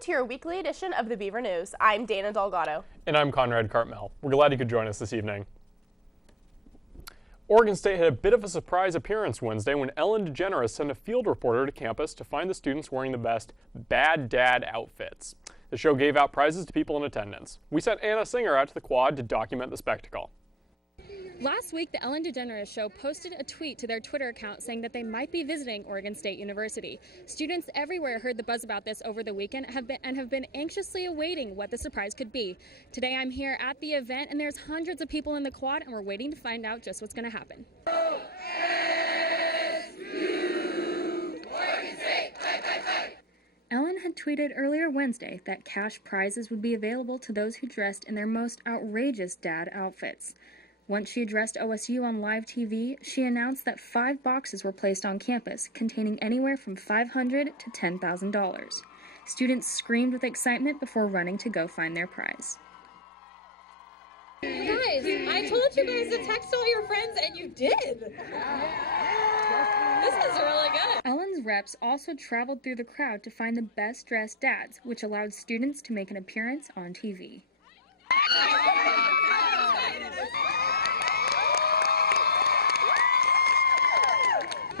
to your weekly edition of the Beaver News. I'm Dana Delgado. And I'm Conrad Cartmell. We're glad you could join us this evening. Oregon State had a bit of a surprise appearance Wednesday when Ellen DeGeneres sent a field reporter to campus to find the students wearing the best bad dad outfits. The show gave out prizes to people in attendance. We sent Anna Singer out to the quad to document the spectacle. Last week, the Ellen DeGeneres Show posted a tweet to their Twitter account saying that they might be visiting Oregon State University. Students everywhere heard the buzz about this over the weekend and have been anxiously awaiting what the surprise could be. Today, I'm here at the event, and there's hundreds of people in the quad, and we're waiting to find out just what's going to happen. Ellen had tweeted earlier Wednesday that cash prizes would be available to those who dressed in their most outrageous dad outfits. Once she addressed OSU on live TV, she announced that 5 boxes were placed on campus, containing anywhere from $500 to $10,000. Students screamed with excitement before running to go find their prize. Guys, I told you guys to text all your friends, and you did. This is really good. Ellen's reps also traveled through the crowd to find the best-dressed dads, which allowed students to make an appearance on TV.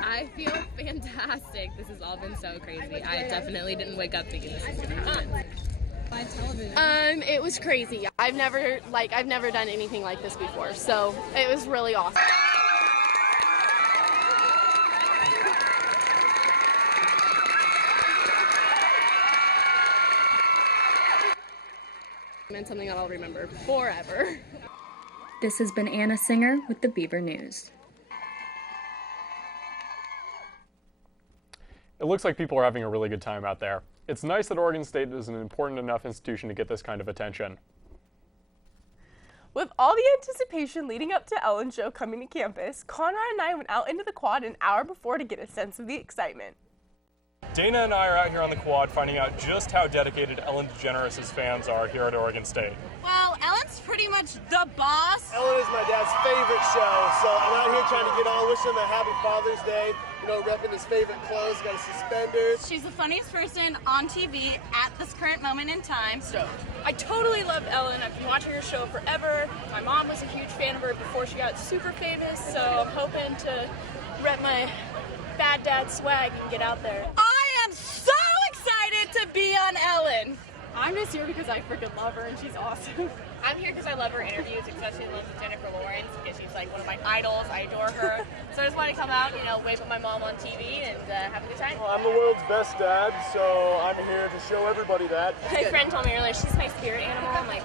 I feel fantastic. This has all been so crazy. I definitely didn't wake up thinking this was going to happen. It was crazy. I've never done anything like this before, so it was really awesome. It meant something that I'll remember forever. This has been Anna Singer with the Beaver News. It looks like people are having a really good time out there. It's nice that Oregon State is an important enough institution to get this kind of attention. With all the anticipation leading up to Ellen's show coming to campus, Conrad and I went out into the quad an hour before to get a sense of the excitement. Dana and I are out here on the quad finding out just how dedicated Ellen DeGeneres' fans are here at Oregon State. Well, Ellen's pretty much the boss. Ellen is my dad's favorite show, so I'm out here trying to get on, wish him a happy Father's Day, repping his favorite clothes, got his suspenders. She's the funniest person on TV at this current moment in time. So, I totally love Ellen. I've been watching her show forever. My mom was a huge fan of her before she got super famous, so I'm hoping to rep my bad dad swag and get out there. I am so excited to be on Ellen. I'm just here because I freaking love her and she's awesome. I'm here because I love her interviews, especially love Jennifer Lawrence, because she's like one of my idols. I adore her. So I just want to come out, wave at my mom on TV and have a good time. Well, I'm the world's best dad, so I'm here to show everybody that. My friend told me earlier she's my spirit animal. I'm like,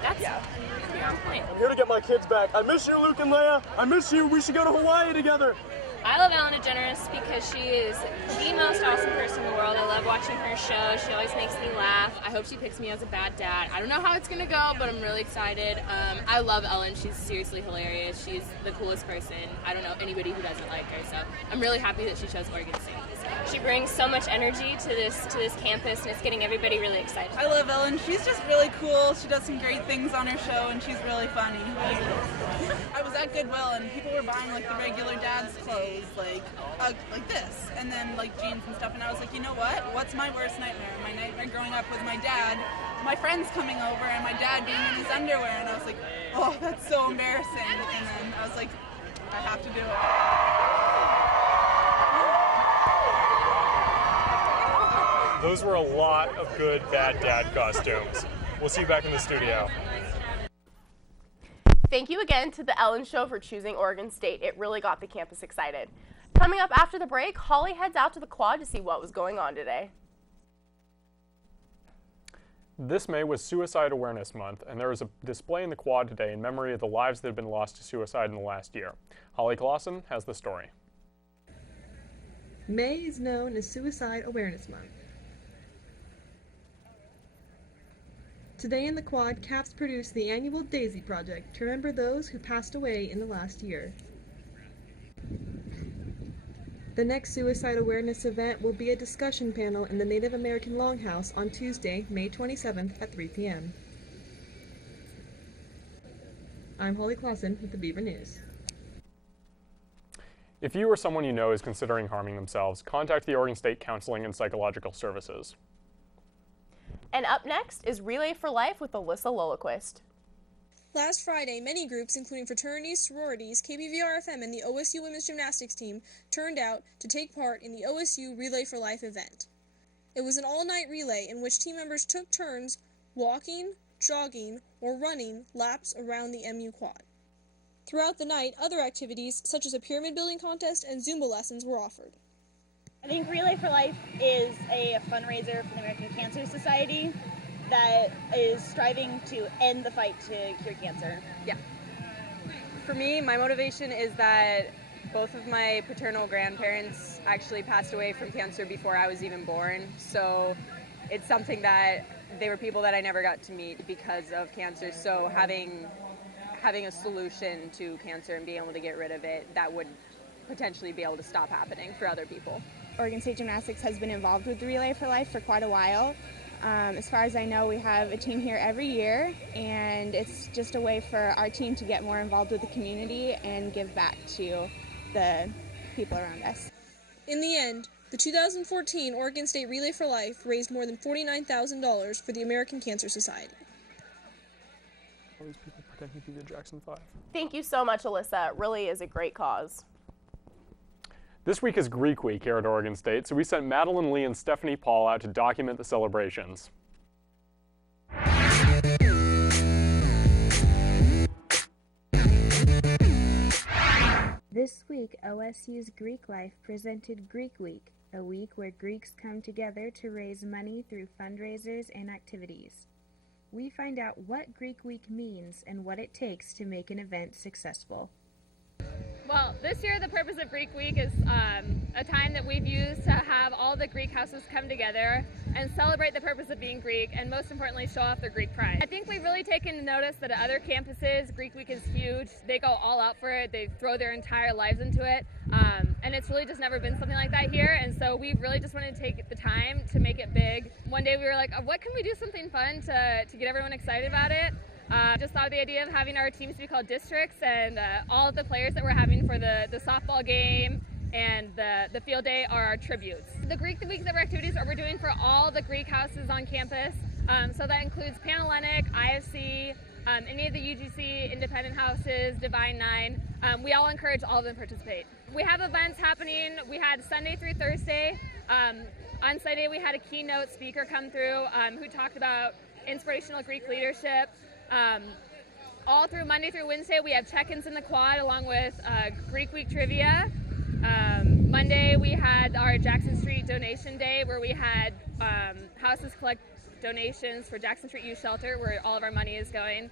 that's you're on point. I'm here to get my kids back. I miss you, Luke and Leia. I miss you. We should go to Hawaii together. I love Ellen DeGeneres because she is the most awesome person in the world. I love watching her show. She always makes me laugh. I hope she picks me as a bad dad. I don't know how it's going to go, but I'm really excited. I love Ellen. She's seriously hilarious. She's the coolest person. I don't know anybody who doesn't like her, so I'm really happy that she chose Oregon State. She brings so much energy to this campus, and it's getting everybody really excited. I love Ellen. She's just really cool. She does some great things on her show, and she's really funny. I was at Goodwill, and people were buying the regular dad's clothes, like this, and then jeans and stuff. And I was like, you know what? What's my worst nightmare? My nightmare growing up was my dad, my friends coming over, and my dad being in his underwear. And I was like, oh, that's so embarrassing. And then I was like, I have to do it. Those were a lot of good bad dad costumes. We'll see you back in the studio. Thank you again to the Ellen Show for choosing Oregon State. It really got the campus excited. Coming up after the break, Holly heads out to the quad to see what was going on today. This May was Suicide Awareness Month, and there was a display in the quad today in memory of the lives that have been lost to suicide in the last year. Holly Clausen has the story. May is known as Suicide Awareness Month. Today in the quad, CAPS produced the annual Daisy Project to remember those who passed away in the last year. The next Suicide Awareness event will be a discussion panel in the Native American Longhouse on Tuesday, May 27th at 3 p.m. I'm Holly Clausen with the Beaver News. If you or someone you know is considering harming themselves, contact the Oregon State Counseling and Psychological Services. And up next is Relay for Life with Alyssa Lolaquist. Last Friday, many groups, including fraternities, sororities, KBVR-FM, and the OSU women's gymnastics team, turned out to take part in the OSU Relay for Life event. It was an all-night relay in which team members took turns walking, jogging, or running laps around the MU quad. Throughout the night, other activities, such as a pyramid building contest and Zumba lessons, were offered. I think Relay for Life is a fundraiser for the American Cancer Society that is striving to end the fight to cure cancer. Yeah. For me, my motivation is that both of my paternal grandparents actually passed away from cancer before I was even born. So it's something that they were people that I never got to meet because of cancer. So having a solution to cancer and being able to get rid of it, that would potentially be able to stop happening for other people. Oregon State Gymnastics has been involved with the Relay for Life for quite a while. As far as I know, we have a team here every year, and it's just a way for our team to get more involved with the community and give back to the people around us. In the end, the 2014 Oregon State Relay for Life raised more than $49,000 for the American Cancer Society. All these people pretending to be the Jackson 5. Thank you so much, Alyssa. It really is a great cause. This week is Greek Week here at Oregon State, so we sent Madeline Lee and Stephanie Paul out to document the celebrations. This week, OSU's Greek Life presented Greek Week, a week where Greeks come together to raise money through fundraisers and activities. We find out what Greek Week means and what it takes to make an event successful. Well, this year the purpose of Greek Week is a time that we've used to have all the Greek houses come together and celebrate the purpose of being Greek, and most importantly show off their Greek pride. I think we've really taken notice that at other campuses, Greek Week is huge. They go all out for it. They throw their entire lives into it, and it's really just never been something like that here, and so we really just wanted to take the time to make it big. One day we were like, what can we do something fun to get everyone excited about it? Just thought of the idea of having our teams be called districts, and all of the players that we're having for the softball game and the field day are our tributes. The Greek Week activities are we're doing for all the Greek houses on campus, so that includes Panhellenic, IFC, any of the UGC independent houses, Divine Nine. We all encourage all of them to participate. We have events happening. We had Sunday through Thursday. On Sunday we had a keynote speaker come through who talked about inspirational Greek leadership. All through Monday through Wednesday, we have check-ins in the quad along with Greek Week trivia. Monday, we had our Jackson Street donation day where we had houses collect donations for Jackson Street Youth Shelter, where all of our money is going.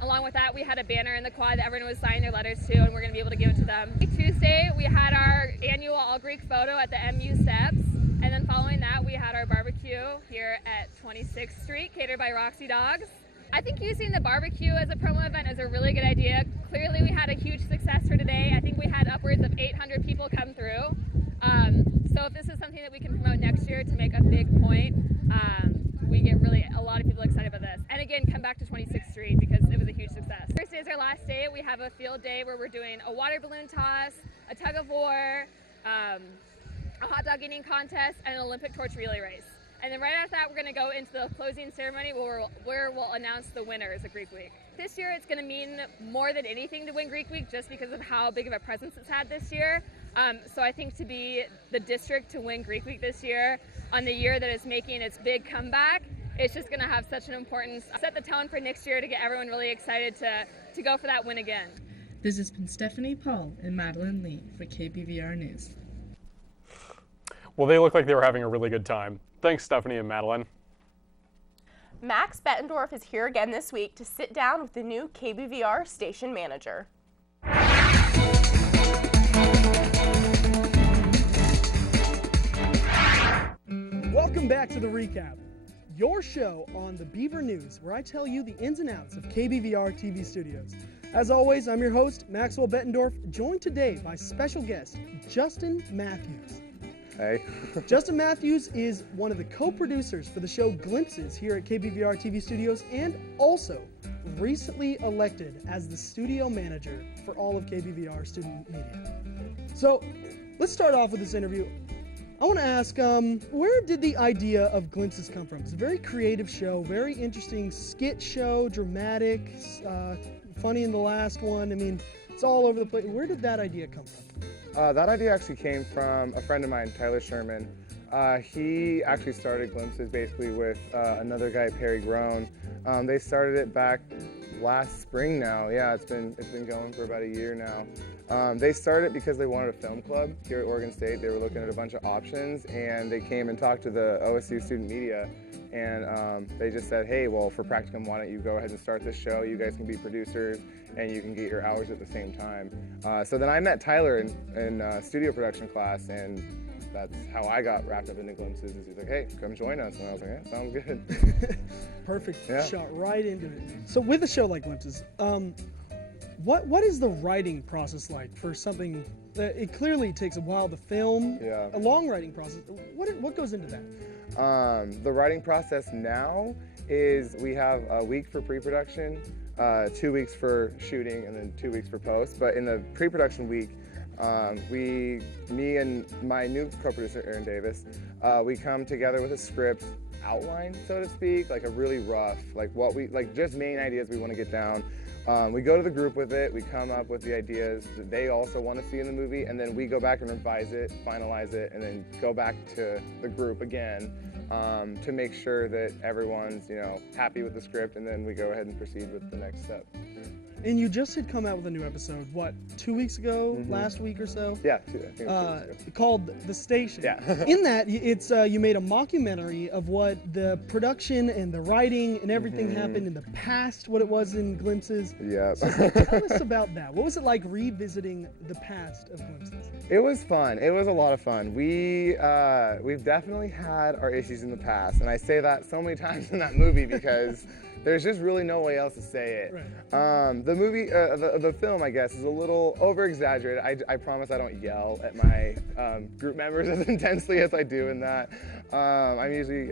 Along with that, we had a banner in the quad that everyone was signing their letters to, and we're going to be able to give it to them. Tuesday, we had our annual all-Greek photo at the MU steps, and then following that, we had our barbecue here at 26th Street, catered by Roxy Dogs. I think using the barbecue as a promo event is a really good idea. Clearly, we had a huge success for today. I think we had upwards of 800 people come through. So if this is something that we can promote next year to make a big point, we get really a lot of people excited about this. And again, come back to 26th Street because it was a huge success. Thursday is our last day. We have a field day where we're doing a water balloon toss, a tug of war, a hot dog eating contest, and an Olympic torch relay race. And then right after that, we're going to go into the closing ceremony where we'll announce the winners of Greek Week. This year, it's going to mean more than anything to win Greek Week just because of how big of a presence it's had this year. So I think to be the district to win Greek Week this year on the year that it's making its big comeback, it's just going to have such an importance. Set the tone for next year to get everyone really excited to go for that win again. This has been Stephanie Paul and Madeline Lee for KBVR News. Well, they look like they were having a really good time. Thanks, Stephanie and Madeline. Max Bettendorf is here again this week to sit down with the new KBVR station manager. Welcome back to The Recap, your show on the Beaver News, where I tell you the ins and outs of KBVR TV studios. As always, I'm your host, Maxwell Bettendorf, joined today by special guest, Justin Matthews. Hey. Justin Matthews is one of the co-producers for the show Glimpses here at KBVR TV Studios, and also recently elected as the studio manager for all of KBVR student media. So let's start off with this interview. I want to ask, where did the idea of Glimpses come from? It's a very creative show, very interesting skit show, dramatic, funny in the last one. I mean, it's all over the place. Where did that idea come from? That idea actually came from a friend of mine, Tyler Sherman. He actually started Glimpses basically with another guy, Perry Grown. They started it back last spring now. Yeah, it's been going for about a year now. They started it because they wanted a film club here at Oregon State. They were looking at a bunch of options, and they came and talked to the OSU student media, and they just said, hey, well, for practicum, why don't you go ahead and start this show? You guys can be producers, and you can get your hours at the same time. So then I met Tyler in studio production class, and that's how I got wrapped up into Glimpses. He's like, hey, come join us. And I was like, yeah, sounds good. Perfect. Yeah. Shot right into it. So with a show like Glimpses, what is the writing process like for something that it clearly takes a while to film? Yeah. A long writing process. What goes into that? The writing process now is we have a week for pre-production, 2 weeks for shooting, and then 2 weeks for post. But in the pre-production week, me and my new co-producer, Aaron Davis, we come together with a script outline, so to speak, like a really rough, just main ideas we want to get down. We go to the group with it, we come up with the ideas that they also want to see in the movie, and then we go back and revise it, finalize it, and then go back to the group again to make sure that everyone's, happy with the script, and then we go ahead and proceed with the next step. And you just had come out with a new episode, 2 weeks ago, last week or so? Yeah, I think it was 2 weeks ago. Called The Station. Yeah. In that, it's you made a mockumentary of what the production and the writing and everything happened in the past, what it was in Glimpses. Yeah. So tell us about that. What was it like revisiting the past of Glimpses? It was fun. It was a lot of fun. We've definitely had our issues in the past, and I say that so many times in that movie because there's just really no way else to say it. Right. The movie, the film, I guess, is a little over-exaggerated. I promise I don't yell at my group members as intensely as I do in that. I'm usually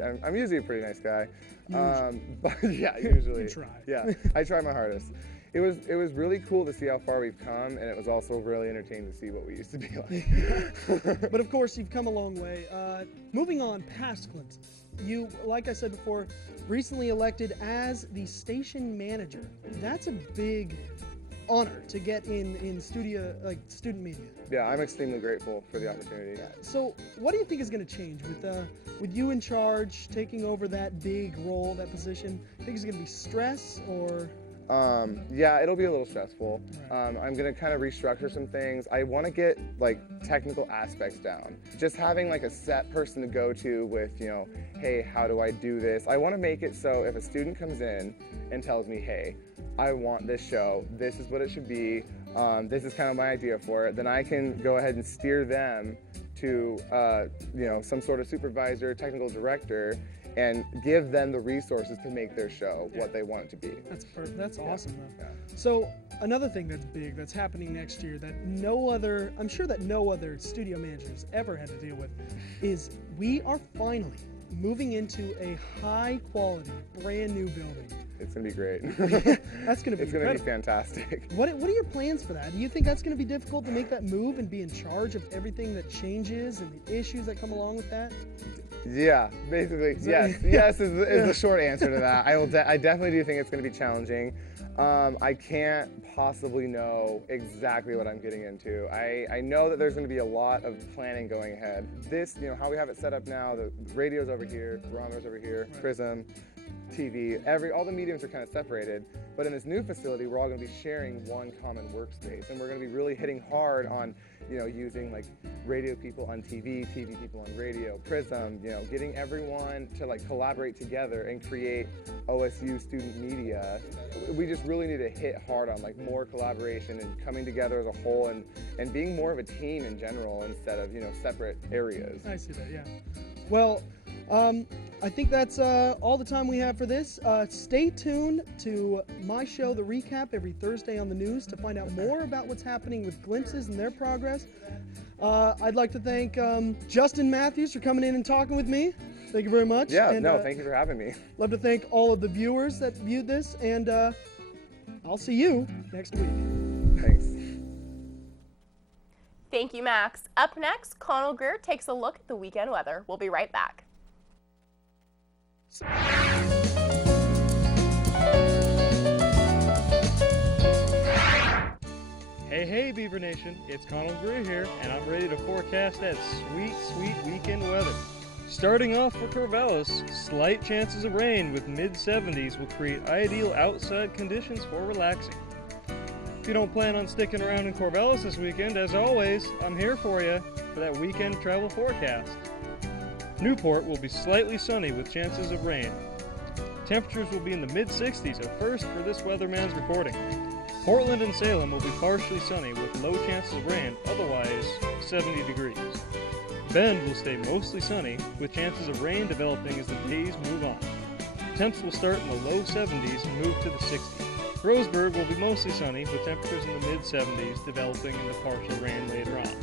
a pretty nice guy. But yeah, usually. You try. Yeah, I try my hardest. It was really cool to see how far we've come, and it was also really entertaining to see what we used to be like. But of course, you've come a long way. Moving on past Glimpses, you, like I said before, recently elected as the station manager. That's a big honor to get in studio, like student media. Yeah, I'm extremely grateful for the opportunity. So, what do you think is going to change with you in charge, taking over that big role, that position? Do you think it's going to be stress or? Yeah, it'll be a little stressful. I'm gonna kind of restructure some things. I want to get technical aspects down. Just having a set person to go to with, hey, how do I do this? I want to make it so if a student comes in and tells me, hey, I want this show, this is what it should be, this is kind of my idea for it, then I can go ahead and steer them to, some sort of supervisor, technical director, and give them the resources to make their show what they want it to be. That's awesome, though. Yeah. So another thing that's big that's happening next year that I'm sure that no other studio managers ever had to deal with, is we are finally moving into a high-quality, brand-new building. It's going to be great. That's going to be It's going to be fantastic. What are your plans for that? Do you think that's going to be difficult to make that move and be in charge of everything that changes and the issues that come along with that? Yeah, basically, yes. Yes is the short answer to that. I definitely do think it's going to be challenging. I can't possibly know exactly what I'm getting into. I know that there's going to be a lot of planning going ahead. This, how we have it set up now, the radio's over here, barometer's over here, Prism, TV, all the mediums are kind of separated, but in this new facility, we're all going to be sharing one common workspace, and we're going to be really hitting hard on, using radio people on TV, TV people on radio, Prism, getting everyone to collaborate together and create OSU student media. We just really need to hit hard on more collaboration and coming together as a whole and being more of a team in general instead of, separate areas. I see that, yeah. Well, I think that's all the time we have for this. Stay tuned to my show, The Recap, every Thursday on the news to find out more about what's happening with Glimpses and their progress. I'd like to thank Justin Matthews for coming in and talking with me. Thank you very much. Yeah, thank you for having me. Love to thank all of the viewers that viewed this, and I'll see you next week. Thanks. Thank you, Max. Up next, Conrad Greer takes a look at the weekend weather. We'll be right back. Hey, Beaver Nation, it's Conrad Greer here, and I'm ready to forecast that sweet, sweet weekend weather. Starting off for Corvallis, slight chances of rain with mid-70s will create ideal outside conditions for relaxing. If you don't plan on sticking around in Corvallis this weekend, as always, I'm here for you for that weekend travel forecast. Newport will be slightly sunny with chances of rain. Temperatures will be in the mid-60s, a first for this weatherman's reporting. Portland and Salem will be partially sunny with low chances of rain, otherwise 70 degrees. Bend will stay mostly sunny with chances of rain developing as the days move on. Temps will start in the low 70s and move to the 60s. Roseburg will be mostly sunny with temperatures in the mid-70s developing into partial rain later on.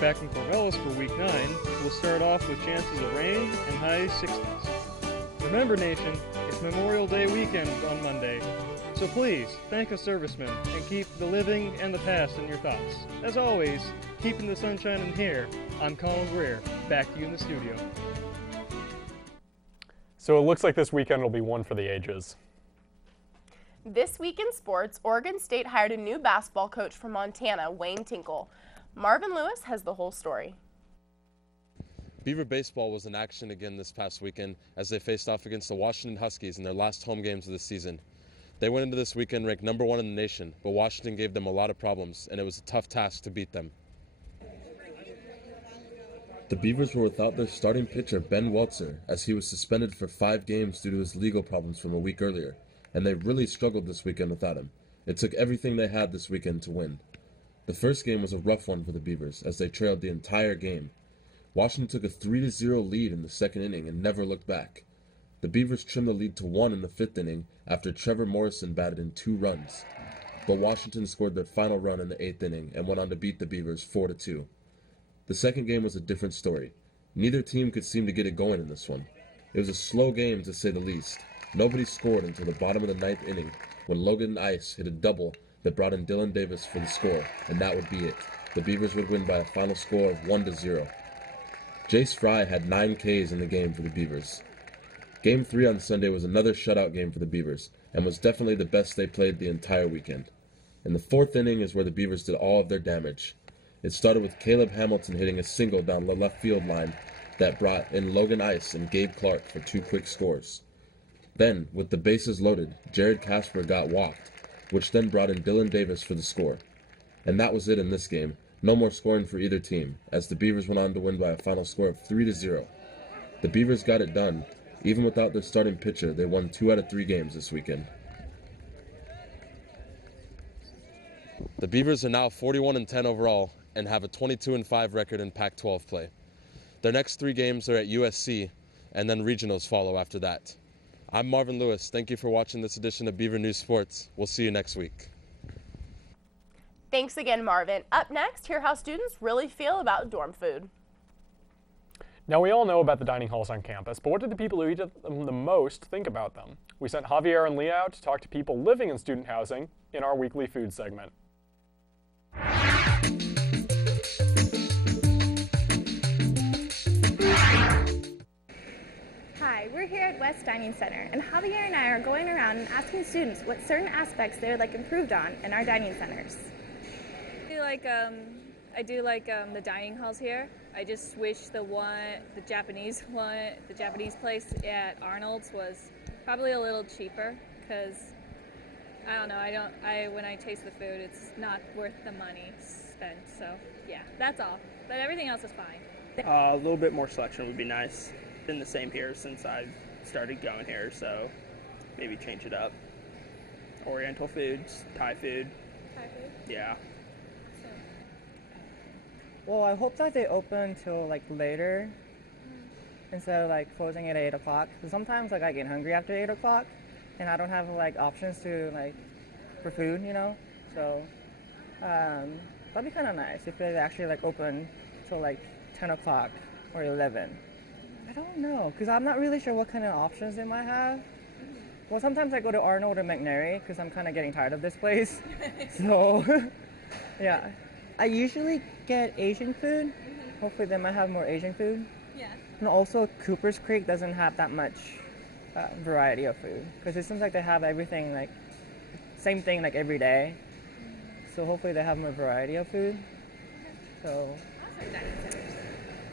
Back in Corvallis for week 9, we'll start off with chances of rain and high 60s. Remember, Nation, it's Memorial Day weekend on Monday, so please thank a serviceman and keep the living and the past in your thoughts. As always, keeping the sunshine in here, I'm Conrad Greer. Back to you in the studio. So it looks like this weekend will be one for the ages. This week in sports, Oregon State hired a new basketball coach from Montana, Wayne Tinkle. Marvin Lewis has the whole story. Beaver Baseball was in action again this past weekend as they faced off against the Washington Huskies in their last home games of the season. They went into this weekend ranked number 1 in the nation, but Washington gave them a lot of problems, and it was a tough task to beat them. The Beavers were without their starting pitcher, Ben Weltzer, as he was suspended for 5 games due to his legal problems from a week earlier, and they really struggled this weekend without him. It took everything they had this weekend to win. The first game was a rough one for the Beavers, as they trailed the entire game. Washington took a 3-0 lead in the second inning and never looked back. The Beavers trimmed the lead to 1 in the 5th inning after Trevor Morrison batted in 2 runs. But Washington scored their final run in the 8th inning and went on to beat the Beavers 4-2. The second game was a different story. Neither team could seem to get it going in this one. It was a slow game to say the least. Nobody scored until the bottom of the 9th inning when Logan Ice hit a double that brought in Dylan Davis for the score, and that would be it. The Beavers would win by a final score of 1-0. Jace Fry had 9 Ks in the game for the Beavers. Game 3 on Sunday was another shutout game for the Beavers, and was definitely the best they played the entire weekend. In the 4th inning is where the Beavers did all of their damage. It started with Caleb Hamilton hitting a single down the left field line that brought in Logan Ice and Gabe Clark for 2 quick scores. Then, with the bases loaded, Jared Casper got walked, which then brought in Dylan Davis for the score. And that was it in this game. No more scoring for either team, as the Beavers went on to win by a final score of 3-0. The Beavers got it done. Even without their starting pitcher, they won 2 out of 3 games this weekend. The Beavers are now 41-10 overall and have a 22-5 record in Pac-12 play. Their next 3 games are at USC, and then regionals follow after that. I'm Marvin Lewis. Thank you for watching this edition of Beaver News Sports. We'll see you next week. Thanks again, Marvin. Up next, hear how students really feel about dorm food. Now, we all know about the dining halls on campus, but what did the people who eat at them the most think about them? We sent Javier and Leah out to talk to people living in student housing in our weekly food segment. Hi, we're here at West Dining Center, and Javier and I are going around and asking students what certain aspects they would like improved on in our dining centers. I do like the dining halls here. I just wish the Japanese place at Arnold's was probably a little cheaper, because I don't know, when I taste the food, it's not worth the money spent. So yeah, that's all. But everything else is fine. A little bit more selection would be nice. Been the same here since I've started going here, so maybe change it up. Oriental foods, Thai food. Thai food? Yeah. Well, I hope that they open till like later instead of like closing at 8 o'clock. Because sometimes like I get hungry after 8 o'clock and I don't have like options to like for food, you know. So that'd be kind of nice if they actually like open till like 10 o'clock or 11. I don't know, because I'm not really sure what kind of options they might have. Well, sometimes I go to Arnold or McNary because I'm kind of getting tired of this place. So, yeah. I usually get Asian food. Hopefully they might have more Asian food. Yeah. And also Cooper's Creek doesn't have that much variety of food because it seems like they have everything like same thing like every day. So hopefully they have more variety of food. So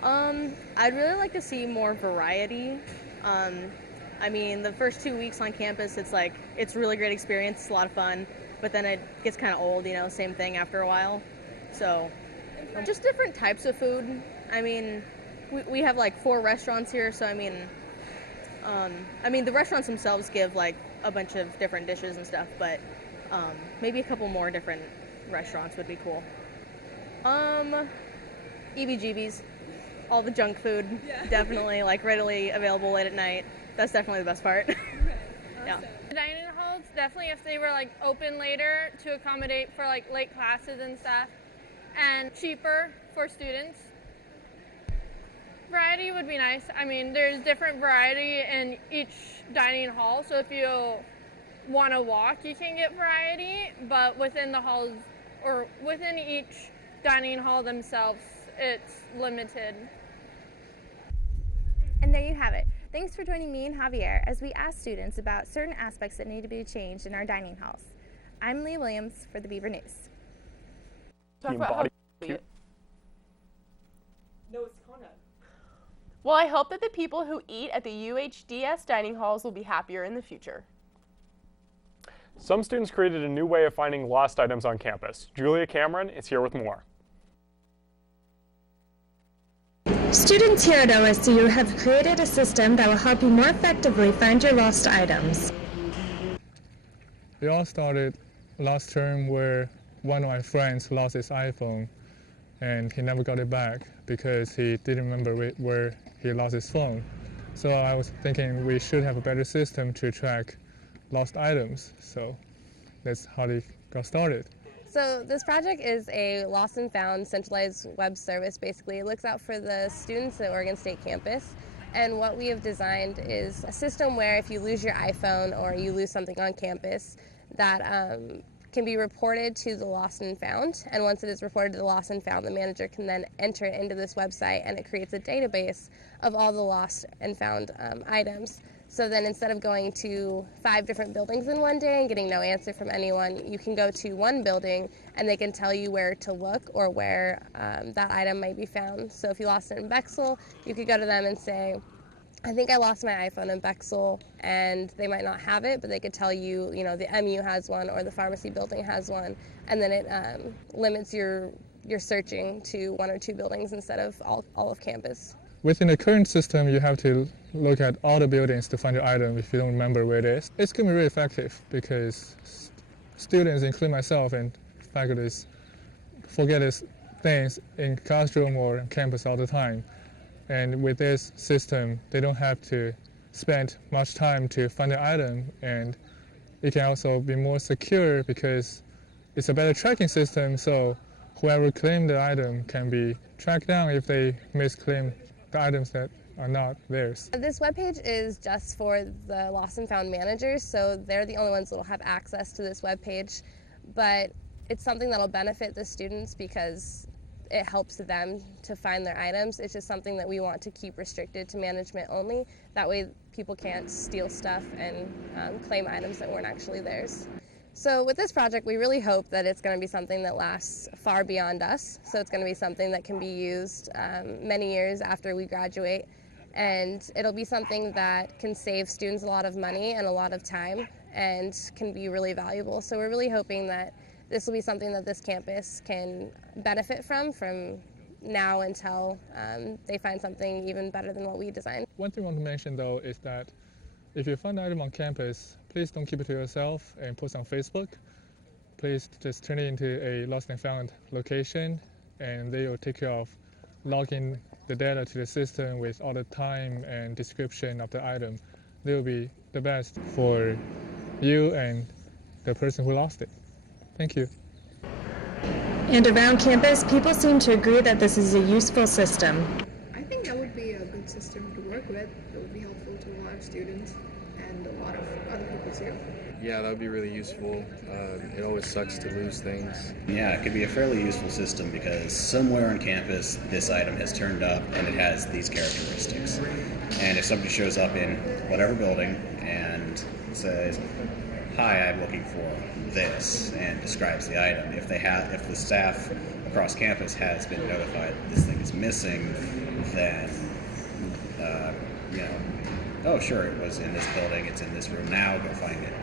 I'd really like to see more variety. I mean, the first 2 weeks on campus, it's a really great experience. It's a lot of fun, but then it gets kind of old, same thing after a while. So just different types of food. I mean, we have like 4 restaurants here, so I mean, the restaurants themselves give like a bunch of different dishes and stuff, but maybe a couple more different restaurants would be cool. EBGBs, all the junk food, definitely like readily available late at night. That's definitely the best part. Yeah. The dining halls, definitely if they were like open later to accommodate for like late classes and stuff, and cheaper for students. Variety would be nice. I mean, there's different variety in each dining hall, so if you want to walk, you can get variety, but within the halls, or within each dining hall themselves, it's limited. And there you have it. Thanks for joining me and Javier as we ask students about certain aspects that need to be changed in our dining halls. I'm Leah Williams for the Beaver News. Talk about how Cute. No, it's Conrad. Well, I hope that the people who eat at the UHDS dining halls will be happier in the future. Some students created a new way of finding lost items on campus. Julia Cameron is here with more. Students here at OSU have created a system that will help you more effectively find your lost items. It all started last term where one of my friends lost his iPhone and he never got it back because he didn't remember where he lost his phone. So I was thinking we should have a better system to track lost items. So that's how they got started. So this project is a lost and found centralized web service. Basically, it looks out for the students at Oregon State campus. And what we have designed is a system where if you lose your iPhone or you lose something on campus, that can be reported to the lost and found. And once it is reported to the lost and found, the manager can then enter it into this website, and it creates a database of all the lost and found items. So then instead of going to 5 different buildings in one day and getting no answer from anyone, you can go to one building and they can tell you where to look or where that item might be found. So if you lost it in Bexel, you could go to them and say, I think I lost my iPhone in Bexel, and they might not have it, but they could tell you, the MU has one or the pharmacy building has one, and then it limits your searching to 1 or 2 buildings instead of all of campus. Within the current system, you have to look at all the buildings to find your item if you don't remember where it is. It's going to be really effective because students, including myself and faculties, forget these things in classroom or on campus all the time. And with this system, they don't have to spend much time to find the item, and it can also be more secure because it's a better tracking system, so whoever claimed the item can be tracked down if they misclaim the items that are not theirs. This webpage is just for the lost and found managers, so they're the only ones that will have access to this webpage, but it's something that'll benefit the students because it helps them to find their items. It's just something that we want to keep restricted to management only. That way people can't steal stuff and claim items that weren't actually theirs. So with this project, we really hope that it's going to be something that lasts far beyond us. So it's going to be something that can be used many years after we graduate. And it'll be something that can save students a lot of money and a lot of time and can be really valuable. So we're really hoping that this will be something that this campus can benefit from now until they find something even better than what we designed. One thing I want to mention though is that if you find an item on campus, please don't keep it to yourself and post on Facebook. Please just turn it into a lost and found location, and they will take care of logging the data to the system with all the time and description of the item. They will be the best for you and the person who lost it. Thank you. And around campus, people seem to agree that this is a useful system. I think that would be a good system to work with. It would be helpful to a lot of students and a lot of other people too. Yeah, that would be really useful. It always sucks to lose things. Yeah, it could be a fairly useful system because somewhere on campus this item has turned up and it has these characteristics. And if somebody shows up in whatever building and says, "Hi, I'm looking for this," and describes the item, if the staff across campus has been notified this thing is missing, then oh sure, it was in this building, it's in this room now, go find it,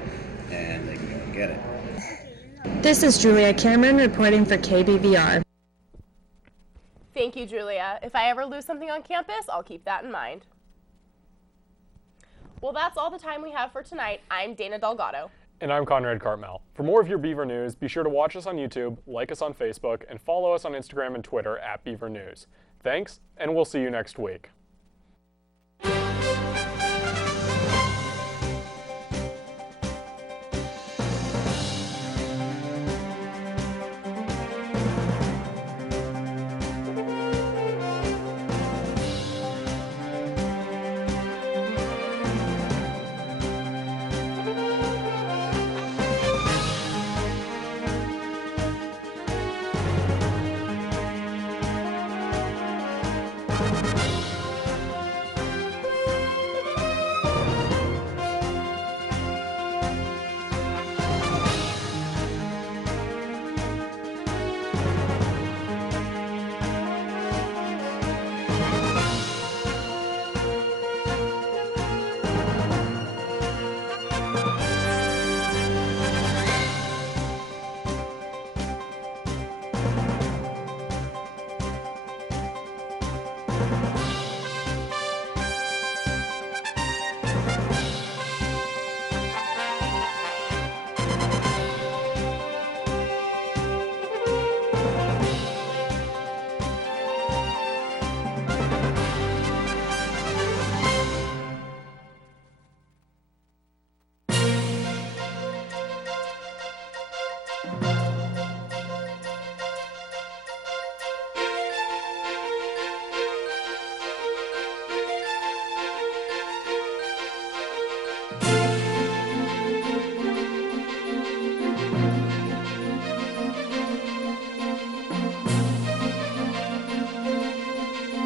and they can go and get it. This is Julia Cameron reporting for KBVR. Thank you, Julia. If I ever lose something on campus, I'll keep that in mind. Well, that's all the time we have for tonight. I'm Dana Delgado. And I'm Conrad Cartmell. For more of your Beaver News, be sure to watch us on YouTube, like us on Facebook, and follow us on Instagram and Twitter @Beaver News. Thanks, and we'll see you next week.